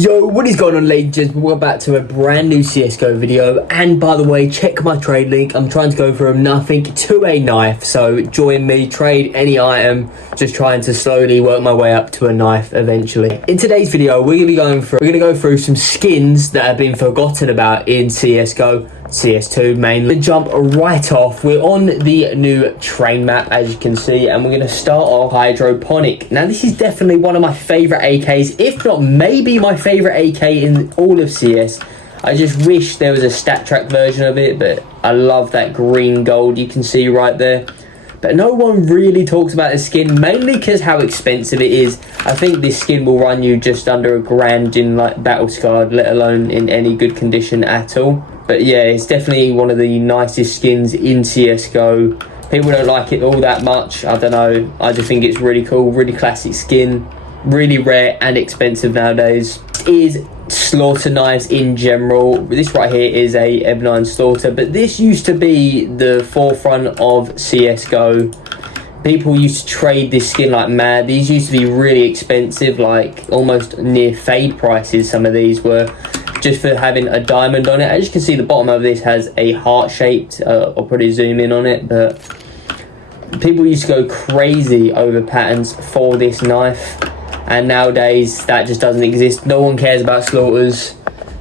Yo, what is going on, ladies and gentlemen? Welcome back to a brand new CSGO video. And by the way, check my trade link. I'm trying to go from nothing to a knife, so join me, trade any item, just trying to slowly work my way up to a knife eventually. In today's video, we're gonna go through some skins that have been forgotten about in CSGO, CS2 mainly. Jump right off, we're on the new train map, as you can see, and we're going to start off hydroponic. Now this is definitely one of my favorite AKs, if not maybe my favorite AK in all of CS. I just wish there was a stat track version of it, but I love that green gold you can see right there. But no one really talks about this skin, mainly because how expensive it is. I think this skin will run you just under $1,000 in like battle scarred, let alone in any good condition at all. But yeah, it's definitely one of the nicest skins in CSGO. People don't like it all that much, I don't know. I just think it's really cool, really classic skin, really rare and expensive nowadays. Is slaughter knives in general. This right here is a M9 slaughter, but this used to be the forefront of CSGO. People used to trade this skin like mad. These used to be really expensive, like almost near fade prices. Some of these were just for having a diamond on it. As you can see, the bottom of this has a heart shaped. I'll probably zoom in on it, but people used to go crazy over patterns for this knife. And nowadays, that just doesn't exist. No one cares about slaughters.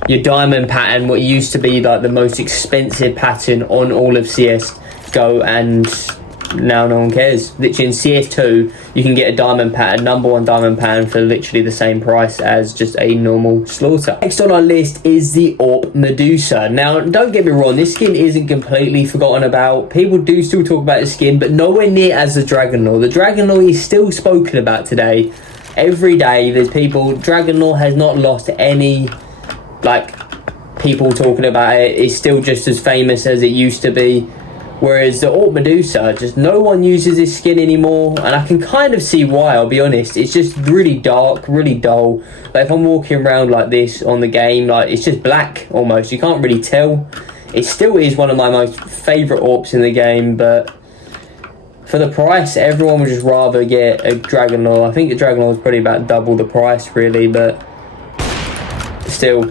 Your diamond pattern, what used to be like the most expensive pattern on all of CSGO, and now no one cares. Literally in CS2, you can get a diamond pattern, #1 diamond pattern, for literally the same price as just a normal slaughter. Next on our list is the AWP Medusa. Now, don't get me wrong, this skin isn't completely forgotten about. People do still talk about this skin, but nowhere near as the Dragon Law. The Dragon Law is still spoken about today. Every day there's people. Dragon Law has not lost any like people talking about it. It's still just as famous as it used to be, whereas the AWP Medusa, just no one uses this skin anymore, and I can kind of see why. I'll be honest, it's just really dark, really dull. Like if I'm walking around like this on the game, like it's just black almost, you can't really tell. It still is one of my most favorite AWPs in the game, but for the price, everyone would just rather get a Dragon Law. I think the Dragon Law is probably about double the price, really, but still,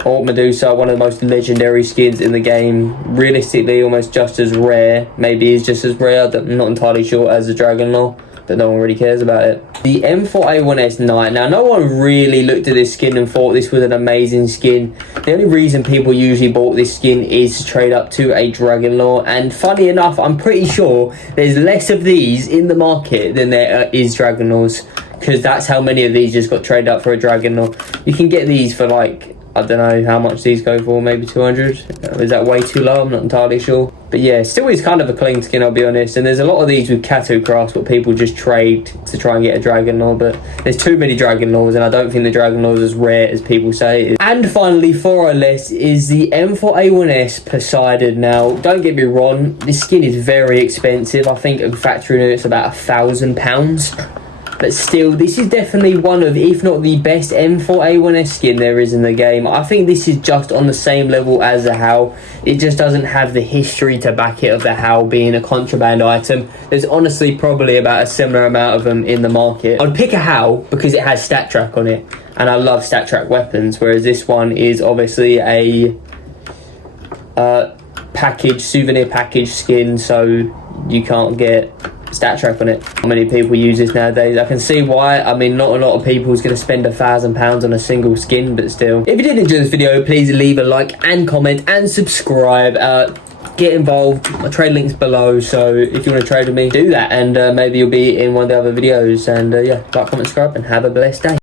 AWP Medusa, one of the most legendary skins in the game. Realistically, almost just as rare. Maybe is just as rare. I'm not entirely sure as the Dragon Law, but no one really cares about it. The M4A1S Knight. Now, no one really looked at this skin and thought this was an amazing skin. The only reason people usually bought this skin is to trade up to a Dragon Law. And funny enough, I'm pretty sure there's less of these in the market than there is Dragon Laws, because that's how many of these just got traded up for a Dragon Law. You can get these for like, I don't know how much these go for, maybe 200. Is that way too low? I'm not entirely sure. But yeah, still is kind of a clean skin, I'll be honest. And there's a lot of these with Kato Crafts where people just trade to try and get a Dragon Law, but there's too many Dragon Laws, and I don't think the Dragon Law is as rare as people say it is. And finally, for our list is the M4A1S Poseidon. Now, don't get me wrong, this skin is very expensive. I think in factory new it's about £1,000. But still, this is definitely one of, if not the best M4A1S skin there is in the game. I think this is just on the same level as the HAL. It just doesn't have the history to back it of the HAL being a contraband item. There's honestly probably about a similar amount of them in the market. I'd pick a HAL because it has stat track on it, and I love stat track weapons, whereas this one is obviously a souvenir package skin, so you can't get stat track on it. How many people use this nowadays? I can see why. I mean, not a lot of people is going to spend £1,000 on a single skin, but still. If you did enjoy this video, please leave a like and comment and subscribe. Get involved. My trade link's below, so if you want to trade with me, do that, and maybe you'll be in one of the other videos. And yeah, like, comment, subscribe, and have a blessed day.